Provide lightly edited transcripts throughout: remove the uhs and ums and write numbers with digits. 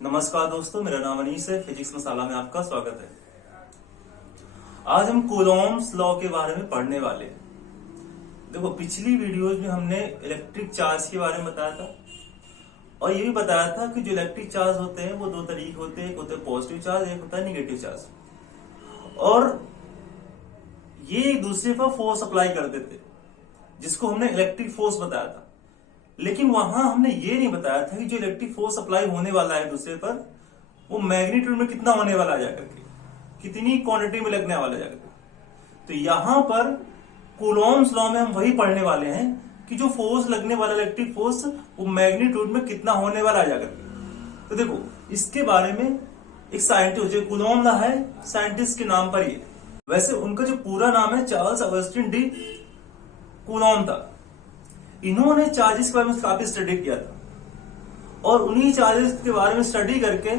नमस्कार दोस्तों, मेरा नाम अनीस है। फिजिक्स मसाला में आपका स्वागत है। आज हम कूलॉम्स लॉ के बारे में पढ़ने वाले हैं। देखो, पिछली वीडियोज में हमने इलेक्ट्रिक चार्ज के बारे में बताया था और ये भी बताया था कि जो इलेक्ट्रिक चार्ज होते हैं वो दो तरीके होते हैं। एक होता है पॉजिटिव चार्ज, एक होता है निगेटिव चार्ज। और ये एक दूसरे पर फोर्स अप्लाई करते थे, जिसको हमने इलेक्ट्रिक फोर्स बताया था। लेकिन वहां हमने ये नहीं बताया था कि जो इलेक्ट्रिक फोर्स अप्लाई होने वाला है दूसरे पर, वो मैग्नीट्यूड में कितना होने वाला है जाकर के, कितनी क्वांटिटी में लगने वाला है जाकर के। तो यहां पर कूलॉम्स लॉ में हम वही पढ़ने वाले हैं कि जो फोर्स लगने वाला इलेक्ट्रिक फोर्स वो मैग्नीट्यूड में कितना होने वाला है जाकर के। तो देखो, इसके बारे में एक साइंटिस्ट जो कूलॉम लॉ है, साइंटिस्ट के नाम पर ये। वैसे उनका जो पूरा नाम है चार्ल्स ऑगस्टिन डी कूलॉम था। इन्होंने चार्जेस के बारे में काफी स्टडी किया था और उन्हीं चार्जेस के बारे में स्टडी करके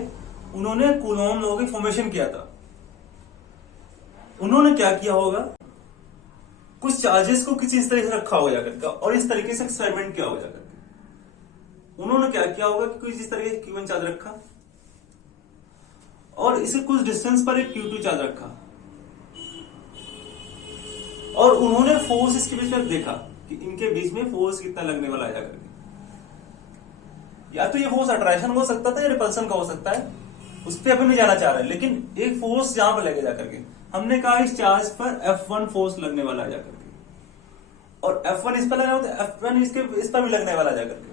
उन्होंने कूलॉम लॉ की फॉर्मेशन किया था। उन्होंने क्या किया होगा, कुछ चार्जेस को किसी इस तरीके से रखा हो जाकर और इस तरीके से एक्सपेरिमेंट किया हो जाकर। उन्होंने क्या किया होगा कि कुछ इस तरीके से Q1 चार्ज रखा और इसे कुछ डिस्टेंस पर एक Q2 चार्ज रखा और उन्होंने फोर्स इसके बीच में देखा कि इनके बीच में फोर्स कितना लगने वाला है जाकर के। या तो ये फोर्स अट्रैक्शन हो सकता था या रिपल्सन का हो सकता है, उस पर अभी नहीं जाना चाह रहे, लेकिन एक फोर्स जहां पर लगे जाकर के हमने कहा इस चार्ज पर F1 फोर्स लगने वाला है जाकर के, और F1 इस पर लगना होता है, F1 इस पर भी लगने वाला जाकर के।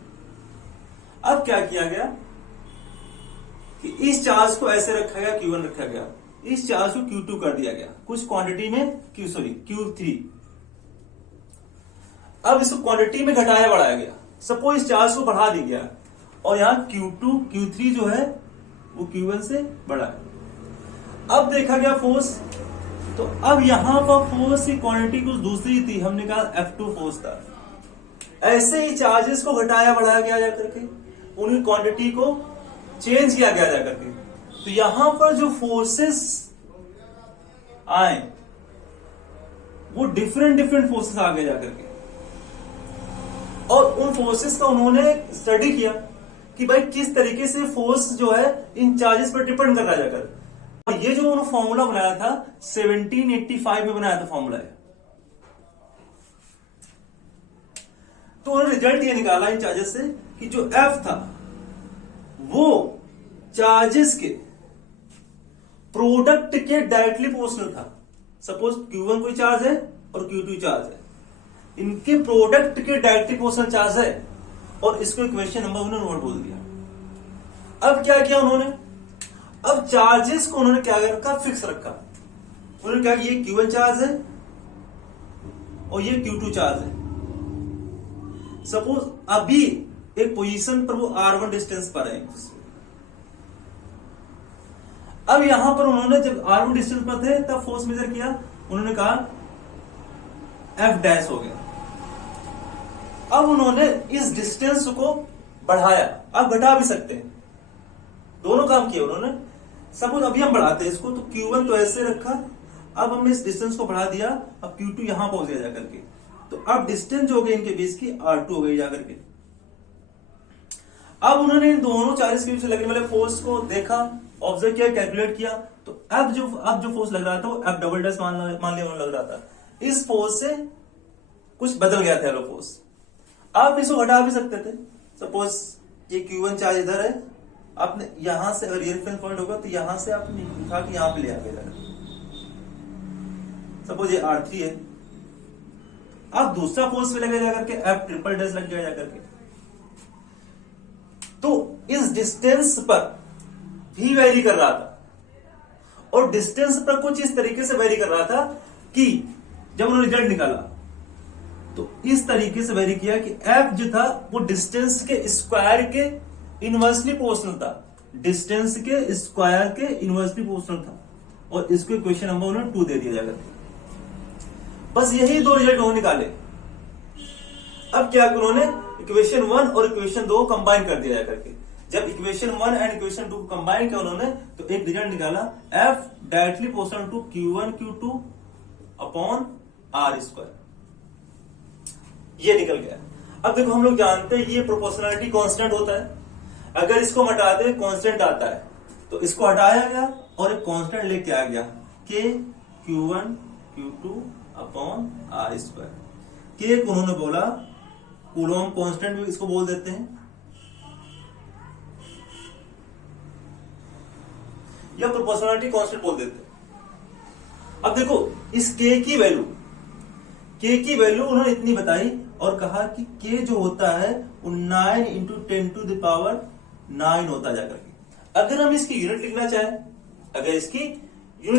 अब क्या किया गया कि इस चार्ज को ऐसे रखा गया, Q1 रखा गया, इस चार्ज को Q2 कर दिया गया कुछ क्वांटिटी में, Q3। अब इसको क्वांटिटी में घटाया बढ़ाया गया। सपोज इस चार्ज को बढ़ा दिया गया और यहां Q3 जो है वो Q1 से बड़ा है। अब देखा गया फोर्स, तो अब यहां पर फोर्स की क्वांटिटी कुछ दूसरी थी, हमने कहा F2 फोर्स था। ऐसे ही चार्जेस को घटाया बढ़ाया गया जाकर के, उनकी क्वांटिटी को चेंज किया गया जाकर के। तो यहां पर जो फोर्सेस आए वो डिफरेंट फोर्सेस आ गए जाकर के, और उन फोर्सेस का उन्होंने स्टडी किया कि भाई किस तरीके से फोर्स जो है इन चार्जेस पर डिपेंड कर रहा है जाकर। और ये जो उन्होंने फॉर्मूला बनाया था 1785 में बनाया था फॉर्मूला है। तो उन्होंने रिजल्ट ये निकाला इन चार्जेस से कि जो F था वो चार्जेस के प्रोडक्ट के डायरेक्टली प्रोपोर्शनल था। सपोज Q1 कोई चार्ज है और Q2 चार्ज है, इनके प्रोडक्ट के डायरेक्टली प्रोपोर्शनल चार्ज है, और इसको इक्वेशन नंबर उन्होंने नोट बोल दिया। अब क्या किया उन्होंने, अब चार्जेस को उन्होंने क्या रखा, फिक्स रखा। उन्होंने क्या किया, ये Q1 चार्ज है और ये Q2 चार्ज है। सपोज अभी एक पोजीशन पर वो R1 डिस्टेंस पर है। अब यहां पर उन्होंने जब R1 डिस्टेंस पर थे तब फोर्स मेजर किया, उन्होंने कहा F डैश हो गया। अब उन्होंने इस डिस्टेंस को बढ़ाया, अब घटा भी सकते हैं, दोनों काम किए उन्होंने। सपोज अभी हम बढ़ाते हैं इसको, तो Q1 तो ऐसे रखा, अब हमने इस डिस्टेंस को बढ़ा दिया, अब Q2 यहां पहुंच गया जाकर के। तो अब डिस्टेंस जो हो गई इनके बीच की R2 हो गई जाकर के। अब उन्होंने इन दोनों चार्जेस के बीच से लगने वाले फोर्स को देखा, ऑब्जर्व किया, कैलकुलेट किया। तो अब जो फोर्स लग रहा था वो F डबल डैश मान लिया लग रहा था। इस फोर्स से कुछ बदल गया था हेलो फोर्स। आप इसको घटा भी सकते थे। सपोज ये Q1 चार्ज इधर है, आपने यहां से अगर रेफरेंस पॉइंट होगा तो यहां से आपने उठा के यहां पे ले आ गया। सपोज ये R3 है, अब दूसरा फोर्स पे लगे जाकर के F ट्रिपल डैश लग गया जाकर के। तो इस डिस्टेंस पर भी वेरी कर रहा था, और डिस्टेंस पर कुछ इस तरीके से वेरी कर रहा था कि जब उन्होंने रिजल्ट निकाला तो इस तरीके से वेरी किया कि F जो था वो डिस्टेंस के स्क्वायर के इनवर्सली प्रोपोर्शनल था, डिस्टेंस के स्क्वायर के इनवर्सली प्रोपोर्शनल था, और इसको इक्वेशन नंबर उन्होंने 2 दे दिया जाकर। बस यही दो रिजल्ट उन्होंने निकाले। अब क्या उन्होंने इक्वेशन 1 और इक्वेशन 2 कंबाइन कर दिया जाकर के। जब इक्वेशन 1 एंड इक्वेशन 2 को कंबाइन किया उन्होंने तो एक रिजल्ट निकाला, F directly proportional to Q1 Q2 upon R square. ये निकल गया। अब देखो, हम लोग जानते हैं ये प्रोपोर्शनलिटी कांस्टेंट होता है। अगर इसको हटाते हुए कांस्टेंट आता है तो इसको हटाया गया और एक कांस्टेंट लेके आ गया के Q1 Q2 upon R square. के उन्होंने बोला कूलॉम कांस्टेंट भी इसको बोल देते हैं या प्रोपोर्शनलिटी कांस्टेंट बोल देते हैं। अब देखो इस के की वैल्यू उन्होंने इतनी बताई और कहा कि के जो होता है वो 9 इंटू 10 टू द पावर 9 होता जाकर के। अगर हम इसकी यूनिट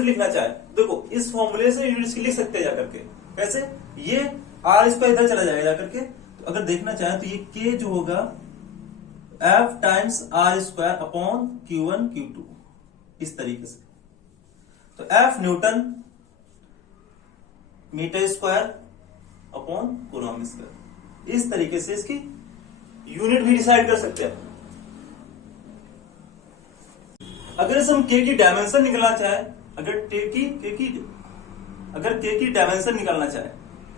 लिखना चाहें देखो इस फॉर्मूले से यूनिट लिख सकते हैं जाकर के। कैसे? ये आर स्क्वायर इधर चला जाएगा जाकर के। तो अगर देखना चाहें तो ये के जो होगा F times R square upon Q1 Q2 इस तरीके से। तो F newton metre square upon coulomb square, इस तरीके से इसकी यूनिट भी डिसाइड कर सकते हैं। अगर हम के की डायमेंशन निकालना चाहे, अगर के की डायमेंशन निकालना चाहे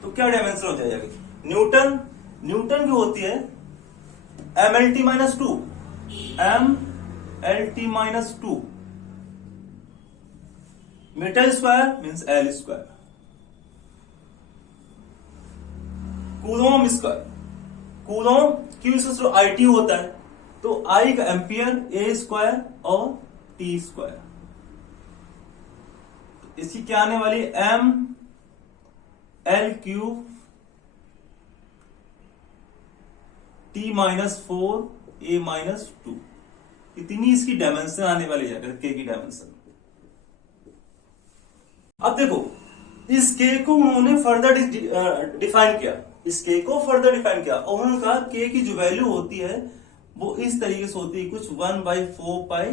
तो क्या डायमेंशन हो जाएगा? न्यूटन जो होती है MLT minus 2, MLT minus 2, metre square means L square, coulomb Q IT होता है तो I का एम्पियर, A स्क्वायर और T स्क्वायर। इसकी क्या आने वाली? M L cube T minus 4 A minus 2, इतनी इसकी डायमेंशन आने वाली है के की डायमेंशन। अब देखो इस के को उन्होंने फर्दर डिफाइन किया, और उन्होंने कहा के की जो वैल्यू होती है वो इस तरीके से होती है कुछ 1/4 पाई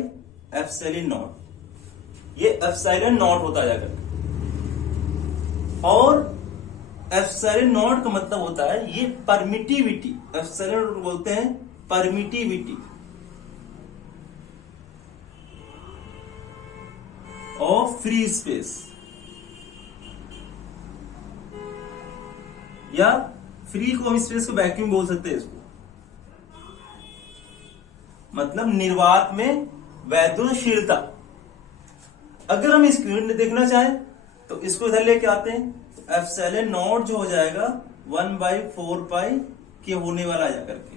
एप्सिलॉन नॉट। ये एप्सिलॉन नॉट होता है जाकर, और एप्सिलॉन नॉट का मतलब होता है ये परमिटिविटी। एप्सिलॉन नॉट बोलते हैं परमिटिविटी ऑफ फ्री स्पेस, या फ्री को स्पेस को वैक्यूम बोल सकते हैं इसको। मतलब निर्वात में वैद्युतशीलता। अगर हम इसकी यूनिट देखना चाहें तो इसको इधर लेके आते हैं, एप्सिलॉन नॉट जो हो जाएगा 1/4 पाई के होने वाला जाकर के।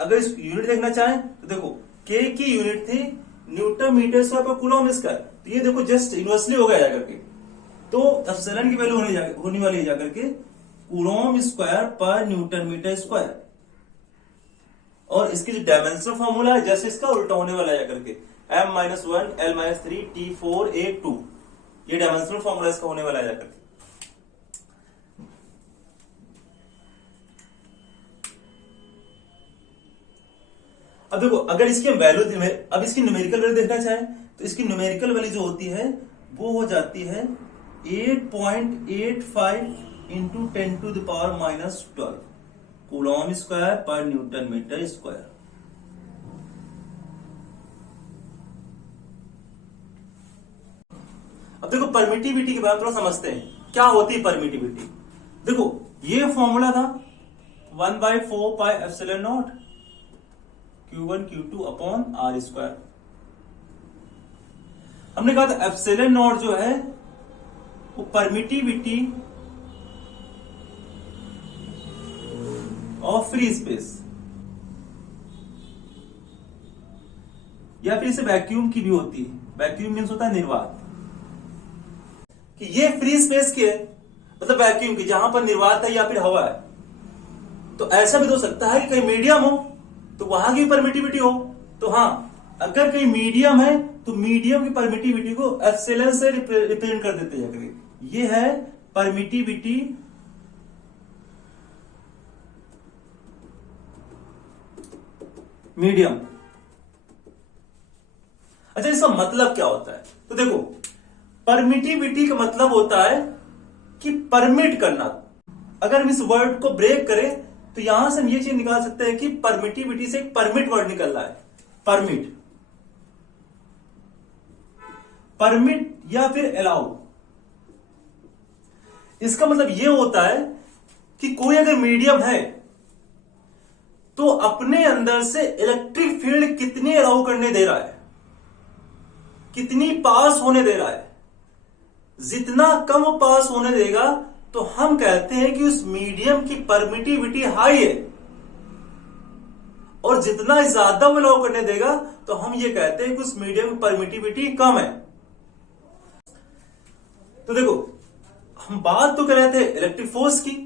अगर इस यूनिट देखना चाहें तो देखो के की यूनिट थी न्यूटन मीटर स्क्वायर पर कूलॉम स्क्वायर, तो ये देखो जस्ट इनवर्सली हो गया जाकर के। तो एप्सिलॉन की वैल्यू होने वाली है जाकर के कूलॉम स्क्वायर पर न्यूटन मीटर स्क्वायर, और इसकी जो डायमेंशन फॉर्मूला है जैसे इसका उल्टा होने वाला है जाकर के M-1 L-3 T4 A2, ये डायमेंशनल फॉर्मूला इसका होने वाला है जाकर के। अब देखो अगर इसकी हम वैल्यू, अब इसकी न्यूमेरिकल वैल्यू देखना चाहें तो इसकी न्यूमेरिकल वैल्यू जो होती है वो हो जाती है 8.85 into 10 to the power minus 12 coulomb square पर न्यूटन मीटर स्क्वायर। अब देखो परमिटिविटी के बारे में थोड़ा समझते हैं, क्या होती है परमिटिविटी। देखो ये फॉर्मूला था 1/4 pi epsilon naught Q1 Q2 upon R square. हमने कहा था एप्सिलॉन नॉट जो है वो परमिटिविटी ऑफ फ्री स्पेस, या फिर इसे वैक्यूम की भी होती है। वैक्यूम मीन्स होता है निर्वात, कि ये फ्री स्पेस की है, मतलब वैक्यूम की जहां पर निर्वात है या फिर हवा है। तो ऐसा भी हो सकता है कि कहीं मीडियम हो तो वहां की परमिटिविटी हो। तो हाँ, अगर कहीं मीडियम है तो मीडियम की परमिटिविटी को एप्सिलॉन से रिप्रेजेंट कर देते हैं। ये है परमिटिविटी मीडियम। अच्छा, इसका मतलब क्या होता है? तो देखो परमिटिविटी का मतलब होता है कि परमिट करना। अगर हम इस वर्ड को ब्रेक करें तो यहां से हम ये चीज निकाल सकते हैं कि परमिटिविटी से एक परमिट वर्ड निकल रहा है। परमिट या फिर अलाउ, इसका मतलब ये होता है कि कोई अगर मीडियम है तो अपने अंदर से इलेक्ट्रिक फील्ड कितनी अलाउ करने दे रहा है, कितनी पास होने दे रहा है। जितना कम पास होने देगा तो हम कहते हैं कि उस मीडियम की परमिटिविटी हाई है, और जितना ज्यादा वो अलाउ करने देगा तो हम ये कहते हैं कि उस मीडियम की परमिटिविटी कम है। तो देखो, हम बात तो कर रहे थे इलेक्ट्रिक फोर्स की,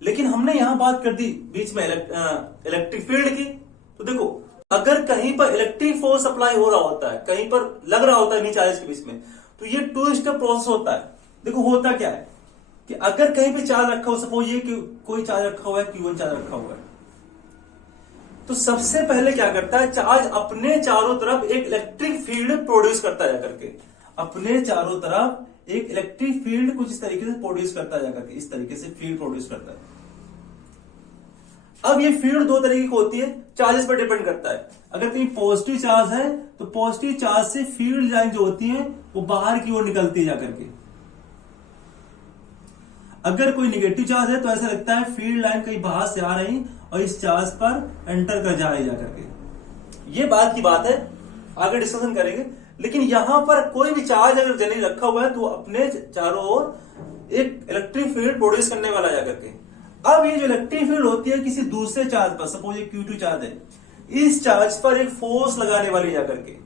लेकिन हमने यहां बात कर दी बीच में इलेक्ट्रिक फील्ड की। तो देखो, अगर कहीं पर इलेक्ट्रिक फोर्स अप्लाई हो रहा होता है, कहीं पर लग रहा होता है नी चार्ज के बीच में, तो ये टू स्टेप प्रोसेस होता है। देखो होता क्या है कि अगर कहीं पे चार्ज रखा हो, सपोज ये कि कोई चार्ज रखा हुआ है, Q1 चार्ज रखा हुआ है, तो सबसे पहले क्या करता है, चार्ज अपने चारों तरफ एक इलेक्ट्रिक फील्ड प्रोड्यूस करता है जाकर के, अपने चारों तरफ एक इलेक्ट्रिक फील्ड कुछ इस तरीके से प्रोड्यूस करता है जाकर के, इस तरीके से फील्ड प्रोड्यूस करता है। अब ये फील्ड दो तरीके की होती है, चार्जेस पर डिपेंड करता है। अगर कहीं पॉजिटिव चार्ज है तो पॉजिटिव चार्ज से फील्ड लाइन जो होती है वो बाहर की ओर निकलती है जाकर के। अगर कोई नेगेटिव चार्ज है तो ऐसा लगता है फील्ड लाइन कहीं बाहर से आ रही और इस चार्ज पर एंटर कर जा रही जाकर के। ये बात की बात है, आगे डिस्कशन करेंगे। लेकिन यहां पर कोई भी चार्ज अगर जनरली रखा हुआ है तो अपने चारों ओर एक इलेक्ट्रिक फील्ड प्रोड्यूस करने वाला जाकर के। अब ये जो इलेक्ट्रिक फील्ड होती है किसी दूसरे चार्ज पर, सपोज ये Q2 चार्ज है, इस चार्ज पर एक फोर्स लगाने वाली जाकर के।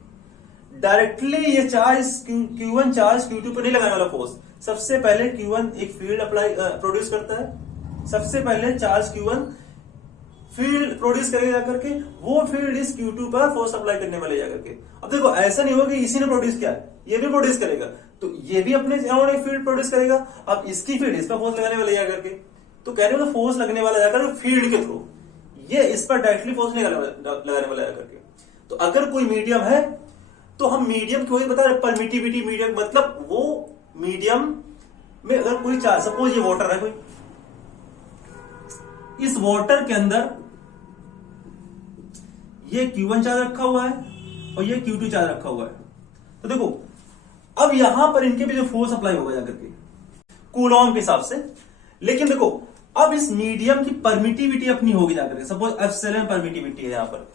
डायरेक्टली ये चार्ज Q1 चार्ज Q2 पर नहीं लगाने वाला फोर्स। सबसे पहले Q1 एक फील्ड अप्लाई प्रोड्यूस करता है, सबसे पहले चार्ज Q1 फील्ड प्रोड्यूस करेगा जाकर के, वो फील्ड इस Q2 पर फोर्स अप्लाई करने वाले जाकर के। अब देखो, ऐसा नहीं होगा कि इसी ने प्रोड्यूस किया, ये भी प्रोड्यूस करेगा, तो ये भी अपने एक फील्ड प्रोड्यूस करेगा। अब इसकी फील्ड इस पर फोर्स लगाने वाले जाकर के, तो कह रहे हो फोर्स लगने वाला जाकर फील्ड के थ्रू, ये इस पर डायरेक्टली फोर्स नहीं लगाने वाला जाकर के। तो अगर कोई मीडियम है तो हम मीडियम की वही बता रहे, परमिटिविटी मीडियम, मतलब वो मीडियम में अगर कोई चार्ज, सपोज ये वाटर है कोई, इस वाटर के अंदर ये Q1 चार्ज रखा हुआ है और ये Q2 चार्ज रखा हुआ है। तो देखो, अब यहां पर इनके भी जो फोर्स अप्लाई होगा जाकर के कूलॉम के हिसाब से। लेकिन देखो, अब इस मीडियम की परमिटिविटी अपनी होगी जाकर के, सपोज एप्सिलॉन परमिटिविटी है यहां पर,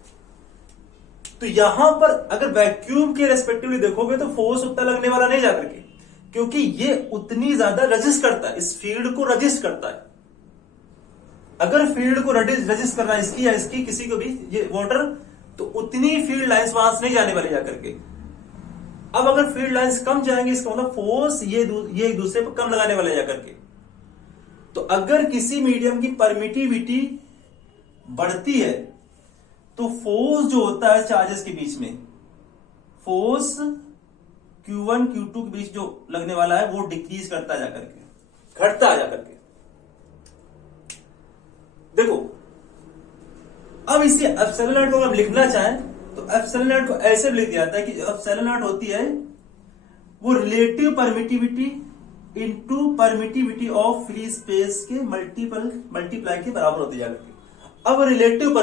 तो यहां पर अगर वैक्यूम के रेस्पेक्टिवली देखोगे तो फोर्स उतना लगने वाला नहीं जाकर के, क्योंकि ये उतनी ज्यादा रजिस्ट करता है, इस फील्ड को रजिस्ट करता है। अगर फील्ड को रजिस्ट करना है इसकी या इसकी किसी को भी, ये वाटर, तो उतनी फील्ड लाइंस वहां से नहीं जाने वाली जाकर के। अब अगर फील्ड लाइंस कम जाएंगे, इसका मतलब फोर्स ये एक दूसरे पर कम लगाने वाले जाकर के। तो अगर किसी मीडियम की परमिटिविटी बढ़ती है तो फोर्स जो होता है चार्जेस के बीच में, फोर्स Q1 Q2 के बीच जो लगने वाला है वो डिक्रीज करता जाकर के, घटता है जाकर के। देखो, अब इसी एप्सिलॉन नॉट को अगर लिखना चाहें तो एप्सिलॉन नॉट को ऐसे भी लिख दिया जाता है कि एप्सिलॉन नॉट होती है वो relative permittivity into permittivity of free space के मल्टीप्लाई के बराबर होती जाकर के। अब रिलेटिव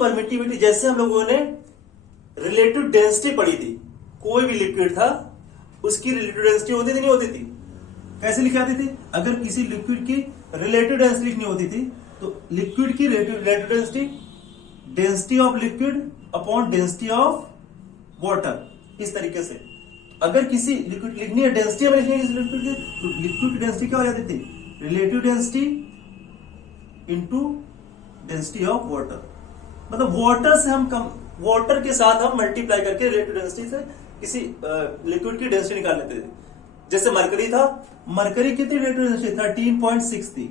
परमिटिविटी जैसे हम लोगों ने रिलेटिव डेंसिटी पढ़ी थी, कोई भी लिक्विड था उसकी रिलेटिव डेंसिटी होती थी नहीं होती थी, कैसे लिखी जाती थी? अगर किसी लिक्विड की रिलेटिव डेंसिटी लिखनी होती थी तो लिक्विड की relative density of liquid upon density of water, इस तरीके से। अगर किसी लिक्विड लिखनी है, डेंसिटी में लिखनी है किसी लिक्विड की, तो लिक्विड की डेंसिटी क्या हो जाती थी? Relative density into density of water. मतलब वाटर से हम कम, वाटर के साथ हम मल्टीप्लाई करके रिलेटिव डेंसिटी से किसी लिक्विड की डेंसिटी निकाल लेते थे। जैसे मरकरी था, मरकरी कितनी रिलेटिव डेंसिटी? 13.6 थी।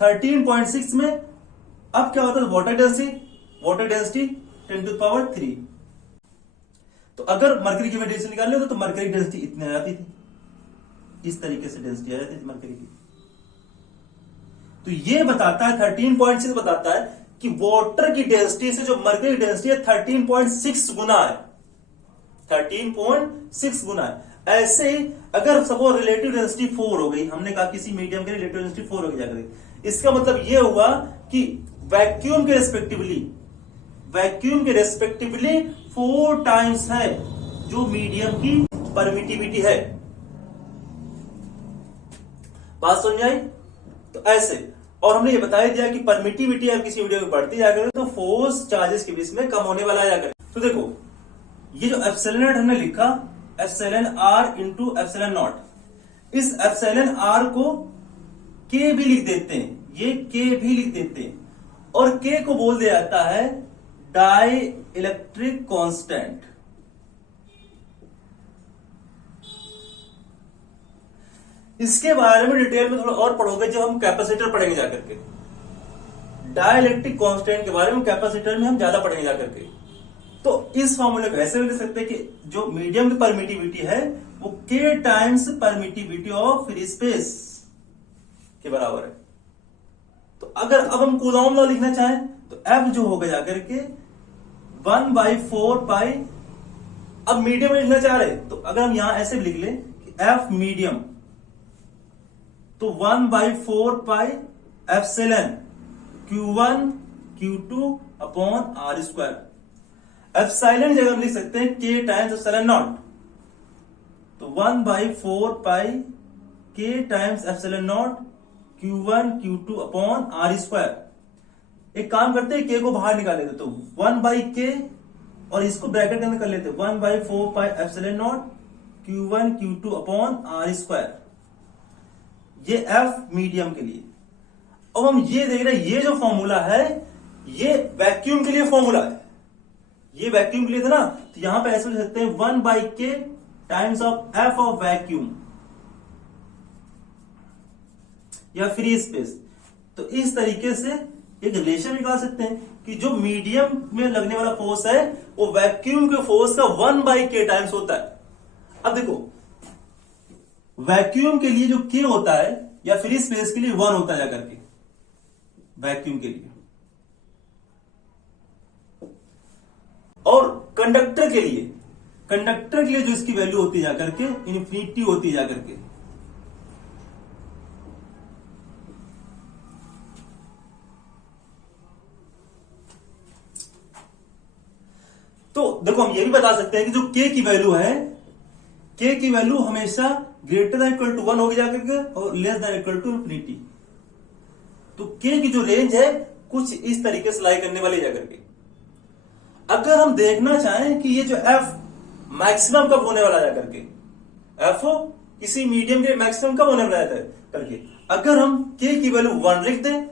13.6 में अब क्या होता है? वाटर डेंसिटी 10⁻³ तो अगर मरकरी की डेंसिटी निकालनी होती तो मरकरी डेंसिटी इतनी आ जाती थी, इस तरीके से डेंसिटी आ जाती थी मरकरी की। तो ये बताता है 13.6 बताता है कि वाटर की डेंसिटी से जो मरकरी डेंसिटी है 13.6 गुना है, 13.6 गुना है। ऐसे ही अगर सपोज रिलेटिव डेंसिटी 4 हो गई, हमने कहा किसी मीडियम की रिलेटिव डेंसिटी 4 हो गई जाकर, इसका मतलब यह हुआ कि वैक्यूम के रेस्पेक्टिवली 4 टाइम्स है जो मीडियम की परमिटिविटी है। बात समझ आई? तो ऐसे, और हमने ये बता दिया कि परमिटिविटी अगर किसी वीडियो में बढ़ती जाकर तो फोर्स चार्जेस के बीच में कम होने वाला जाकर। तो देखो ये जो एप्सिलॉन नॉट हमने लिखा, epsilon R into epsilon naught, इस एप्सिलॉन आर को के भी लिख देते हैं, ये के भी लिख देते हैं, और के को बोल दिया जाता है डाई इलेक्ट्रिक कांस्टेंट। इसके बारे में डिटेल में थोड़ा और पढ़ोगे जब हम कैपेसिटर पढ़ेंगे जाकर के। डाई इलेक्ट्रिक कांस्टेंट के बारे में कैपेसिटर में हम ज्यादा पढ़ेंगे जाकर के। तो इस फॉर्मूले को ऐसे भी लिख सकते हैं कि जो मीडियम की परमिटिविटी है वो के times permittivity of free space के बराबर है। तो अगर अब हम कूलॉम लॉ लिखना चाहें तो एफ जो होगा जाकर के 1/4 पाई, अब मीडियम में लिखना चाह रहे तो अगर हम यहां ऐसे भी लिख लें कि एफ मीडियम, तो 1/4 pi epsilon Q1 Q2 upon R square. Epsilon जगह हम लिख सकते हैं के टाइम्स एप्सिलॉन नॉट, तो 1/4 पाई के times epsilon naught Q1 Q2 upon R square. एक काम करते हैं के को बाहर निकाल लेते, तो 1/k और इसको ब्रैकेट के अंदर कर लेते 1/4 pi epsilon naught Q1 Q2 upon R square. ये एफ मीडियम के लिए। अब हम ये देख रहे हैं ये जो फॉर्मूला है ये वैक्यूम के लिए फॉर्मूला है, ये वैक्यूम के लिए था ना, तो यहां पे ऐसे लिख सकते हैं 1/k times of F of vacuum या फ्री स्पेस। तो इस तरीके से एक रिलेशन निकाल सकते हैं कि जो मीडियम में लगने वाला फोर्स है वो वैक्यूम के फोर्स का 1/k टाइम्स होता है। अब देखो वैक्यूम के लिए जो k होता है या फ्री स्पेस के लिए 1 होता है जाकर के, वैक्यूम के लिए। और कंडक्टर के लिए जो इसकी वैल्यू होती है जाकर के इन्फिनिटी होती है जाकर के। तो देखो हम ये भी बता सकते हैं कि जो k की वैल्यू है, k की वैल्यू हमेशा ग्रेटर देन इक्वल टू 1 होगी जाकर के और less than equal to infinity. तो k की जो रेंज है कुछ इस तरीके से लाई करने वाली जाकर के। अगर हम देखना चाहें कि ये जो f मैक्सिमम कब होने वाला जाकर के, f किसी मीडियम के मैक्सिमम कब होने वाला है करके, अगर हम k की वैल्यू 1 लिख दें,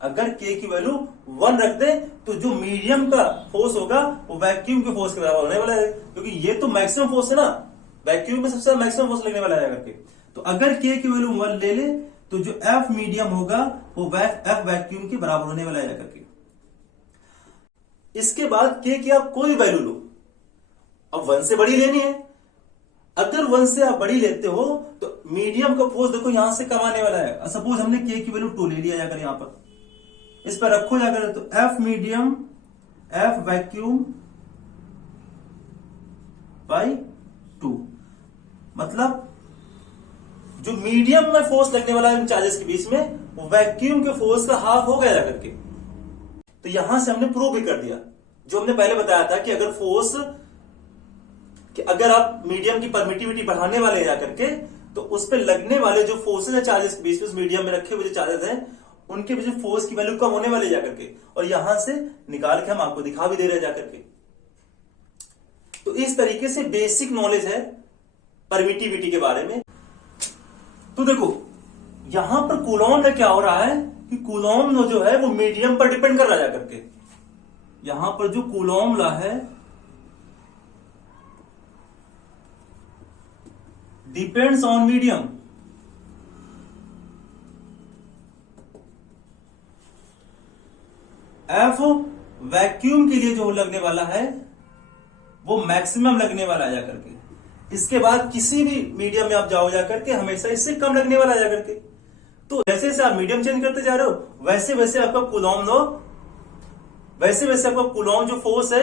अगर k की वैल्यू 1 रख दें तो जो मीडियम का फोर्स होगा वो वैक्यूम के फोर्स के बराबर होने वाला है, क्योंकि ये तो मैक्सिमम फोर्स है ना, वैक्यूम में सबसे ज्यादा मैक्सिमम फोर्स लगने वाला है करके। तो अगर k की वैल्यू 1 ले ले तो जो f मीडियम होगा वो f वैक्यूम के बराबर होने वाला है करके। इसके बाद k की आप कोई वैल्यू लो, अब 1 से बड़ी लेनी है। अगर 1 से आप बड़ी लेते हो तो मीडियम का फोर्स देखो यहां से कम आने वाला है। सपोज हमने k की वैल्यू 2 ले लिया जाकर, यहां पर इस पर रखो जाकर, तो f medium f vacuum by 2, मतलब जो मीडियम में फोर्स लगने वाला है इन चार्जेस के बीच में वो वैक्यूम के फोर्स का हाफ हो गया जाकर के। तो यहां से हमने प्रूव भी कर दिया जो हमने पहले बताया था कि अगर फोर्स, कि अगर आप मीडियम की परमिटिविटी बढ़ाने वाले जाकर के तो उस पर लगने वाले जो फोर्सेज है चार्जेस के बीच में, उस मीडियम में रखे हुए जो चार्जेस हैं उनके बीच में फोर्स की वैल्यू कम होने वाली जाकर के, और यहां से निकाल के हम आपको दिखा भी दे रहे हैं जाकर के। तो इस तरीके से बेसिक नॉलेज है परमिटिविटी के बारे में। तो देखो यहां पर कूलॉम में क्या हो रहा है कि कूलॉम जो है वो मीडियम पर डिपेंड कर रहा है जाकर के। यहां पर जो कूलॉम लॉ है depends on medium. F vacuum के लिए जो लगने वाला है वो मैक्सिमम लगने वाला है जाकर के। इसके बाद किसी भी मीडियम में आप जाओ जाकर के हमेशा इससे कम लगने वाला है जाकर के। तो जैसे जैसे आप मीडियम चेंज करते जा रहे हो वैसे वैसे आपका कूलॉम लो, वैसे वैसे आपका कूलॉम जो फोर्स है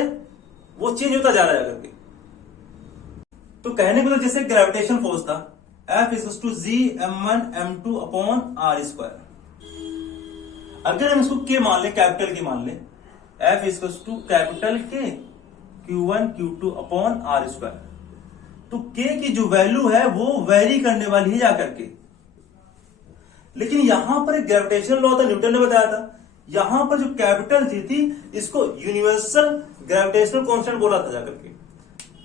वो चेंज होता जा रहा है जाकर के। तो कहने को तो जैसे ग्रेविटेशन फोर्स था F equals to G m1 m2 upon R square. अगर हम इसको K मान ले, कैपिटल K मान ले, F equals to capital K Q1 Q2 upon R square, तो K की जो वैल्यू है वो वेरी करने वाली है जाकर के। लेकिन यहां पर एक ग्रेविटेशनल लॉ था, न्यूटन ने बताया था। यहां पर जो कैपिटल जी थी इसको यूनिवर्सल ग्रेविटेशनल कांस्टेंट बोला था जाकर के,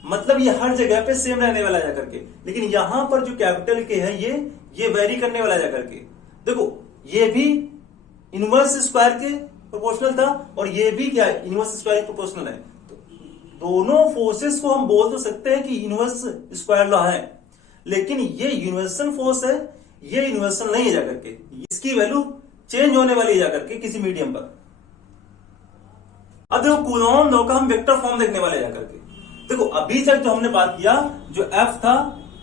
मतलब ये हर जगह पे सेम रहने वाला जाकर के। लेकिन यहां पर जो कैपिटल के है ये वेरी करने वाला जाकर के। देखो ये भी इनवर्स स्क्वायर के प्रोपोर्शनल था और ये भी क्या है, इनवर्स स्क्वायर प्रोपोर्शनल है। तो दोनों फोर्सेस को हम बोल तो सकते हैं कि इनवर्स स्क्वायर लॉ है, लेकिन ये यूनिवर्सल फोर्स है, ये यूनिवर्सल नहीं है जाकर के। इसकी वैल्यू चेंज होने वाली है जाकर के किसी मीडियम पर। अब देखो कूलॉम लॉ का हम वेक्टर फॉर्म देखने वाले जाकर के। देखो अभी तक जो हमने बात किया जो एफ था,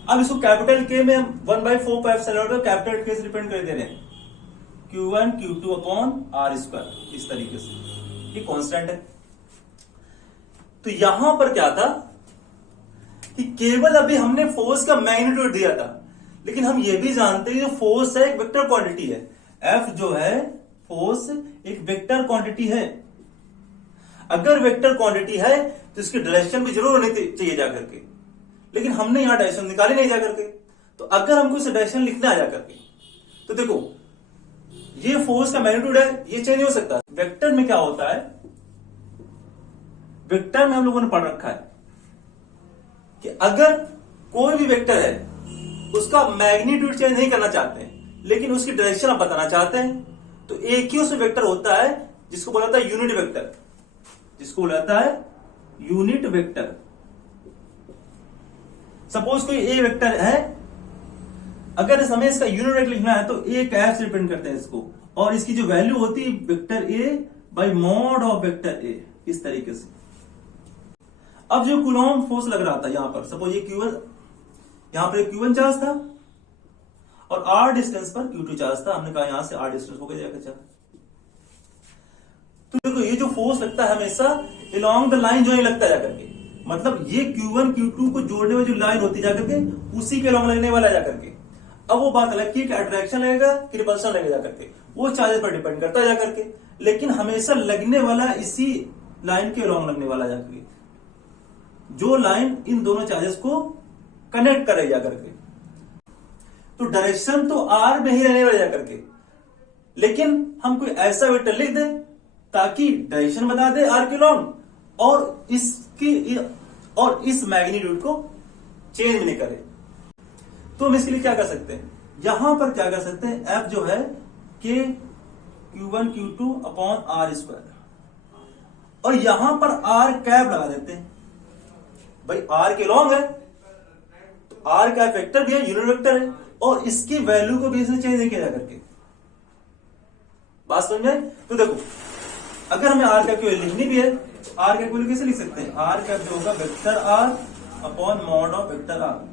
अब इसको कैपिटल के में 1/4 कैपिटल के से रिप्रेजेंट कर दे रहे हैं, Q1 Q2 upon R square, इस तरीके से ये कांस्टेंट है। तो यहां पर क्या था कि केवल अभी हमने फोर्स का मैग्नीट्यूड दिया था, लेकिन हम ये भी जानते हैं कि फोर्स है एक वेक्टर क्वांटिटी है। एफ जो है फोर्स एक वेक्टर क्वांटिटी है। अगर वेक्टर क्वांटिटी है तो इसकी डायरेक्शन भी जरूर होनी चाहिए जाकर के, लेकिन हमने यहां डायरेक्शन निकाली नहीं जाकर के। तो अगर हमको इसे डायरेक्शन लिखना है जाकर के, तो देखो ये फोर्स का मैग्नीट्यूड है, ये चेंज हो सकता है। वेक्टर में क्या होता है, वेक्टर में हम लोगों ने पढ़ रखा है कि अगर कोई भी वेक्टर है उसका मैग्नीट्यूड चेंज नहीं करना चाहते हैं, लेकिन उसकी डायरेक्शन आप बताना चाहते हैं, तो एक ही उसमें वेक्टर होता है जिसको बोला जाता है यूनिट वेक्टर, जिसको बोला जाता है यूनिट वेक्टर। सपोज कोई ए वेक्टर है, अगर हमें इसका यूनिट वेक्टर लिखना है तो ए कैप से रिप्रेजेंट करते हैं इसको, और इसकी जो वैल्यू होती है vector A bye mod of vector A, इस तरीके से। अब जो कूलॉम फोर्स लग रहा था यहां पर, सपोज ये Q1, यहां पर Q1 चार्ज था और R डिस्टेंस पर Q2 चार्ज था। हमने कहा यहां से R डिस्टेंस हो गया जाकर चला। तो देखो ये जो फोर्स लगता है हमेशा अलोंग द लाइन जो ही लगता है जाकर के, मतलब ये Q1 Q2 को जोड़ने में जो लाइन होती जाकर के उसी के अलोंग लगने वाला जाकर के। अब वो बात अलग की अट्रैक्शन लगेगा कि रिपल्शन लगेगा जाकर के, वो चार्जेस पर डिपेंड करता है जाकर के, लेकिन हमेशा लगने वाला इसी लाइन के अलोंग लगने वाला जाकर के, जो लाइन इन दोनों चार्जेस को कनेक्ट करे जाकर के। तो डायरेक्शन तो आर में ही रहने वाले जाकर के, लेकिन हम कोई ऐसा वेक्टर लिख दें ताकि डायरेक्शन बता दे आर के अलोंग और इस मैग्नीट्यूड को चेंज नहीं करे। तो हम इसके लिए क्या कर सकते हैं, यहां पर क्या कर सकते हैं, एफ जो है के Q1 Q2 upon R square, और यहां पर आर कैप लगा देते हैं। भाई आर के अलोंग है तो आर कैप वेक्टर भी है, यूनिट वेक्टर है, और इसकी वैल्यू को भी इसने चेंज नहीं किया जा करके। बात समझ में? तो देखो अगर हमें आर कैप की वैल्यू लिखनी भी है तो आर कैप की वैल्यू कैसे लिख सकते हैं, आर कैप जो होगा vector R upon mod of vector R.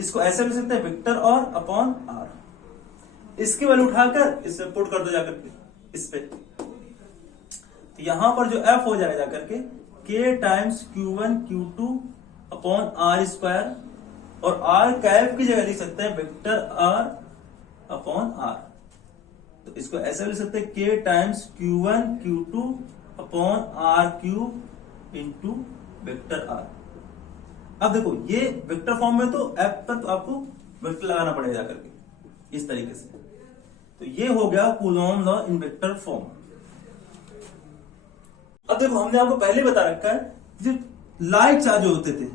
इसको ऐसे लिख सकते हैं वेक्टर और अपॉन आर। इसकी वैल्यू उठाकर इस पे पुट कर दो जाकर के इस पे, तो यहां पर जो एफ हो जाएगा जाकर के K times Q1 Q2 upon R square, और आर कैप की जगह लिख सकते हैं वेक्टर आर अपॉन आर। तो इसको ऐसे लिख सकते हैं K times Q1 Q2 upon R cube into vector R. अब देखो ये वेक्टर फॉर्म में तो एफ पर तो आपको वेक्टर लगाना पड़ेगा जाकर के इस तरीके से। तो ये हो गया Coulomb law in vector form. अब देखो हमने आपको पहले बता रखा है जो लाइक चार्ज होते थे,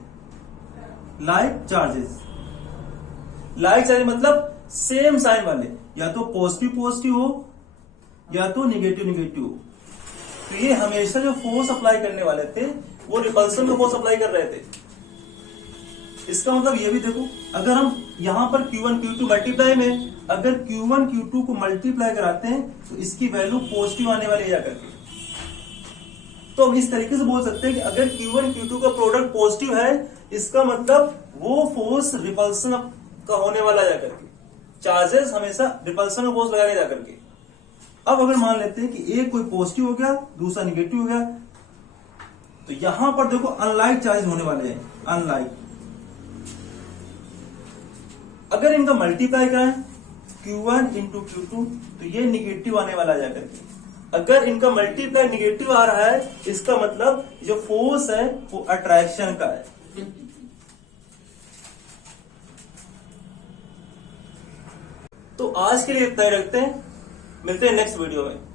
लाइक चार्जेस मतलब सेम साइन वाले, या तो पॉजिटिव पॉजिटिव हो या तो निगेटिव निगेटिव हो। तो ये हमेशा जो फोर्स अप्लाई करने वाले थे वो रिपल्सन को फोर्स अप्लाई कर रहे थे। इसका मतलब ये भी देखो, अगर हम यहां पर Q1 Q2 मल्टीप्लाई में अगर Q1 Q2 को मल्टीप्लाई कराते हैं तो इसकी वैल्यू पॉजिटिव आने वाली है जाकर के। तो हम इस तरीके से बोल सकते हैं कि अगर Q1 Q2 का प्रोडक्ट पॉजिटिव है, इसका मतलब वो फोर्स रिपल्सन का होने वाला जाकर के। चार्जेस हमेशा रिपल्सन में फोर्स लगाने जाकर के। अब अगर मान लेते हैं कि एक कोई पॉजिटिव हो गया दूसरा निगेटिव हो गया, तो यहां पर देखो अनलाइक चार्ज होने वाले हैं, अनलाइक। अगर इनका मल्टीप्लाई कराएं Q1 इंटू Q2 तो ये निगेटिव आने वाला जाकर के। अगर इनका मल्टीप्लाई निगेटिव आ रहा है, इसका मतलब जो फोर्स है वो अट्रैक्शन का है। तो तो आज के लिए इतना ही रखते हैं, मिलते हैं नेक्स्ट वीडियो में।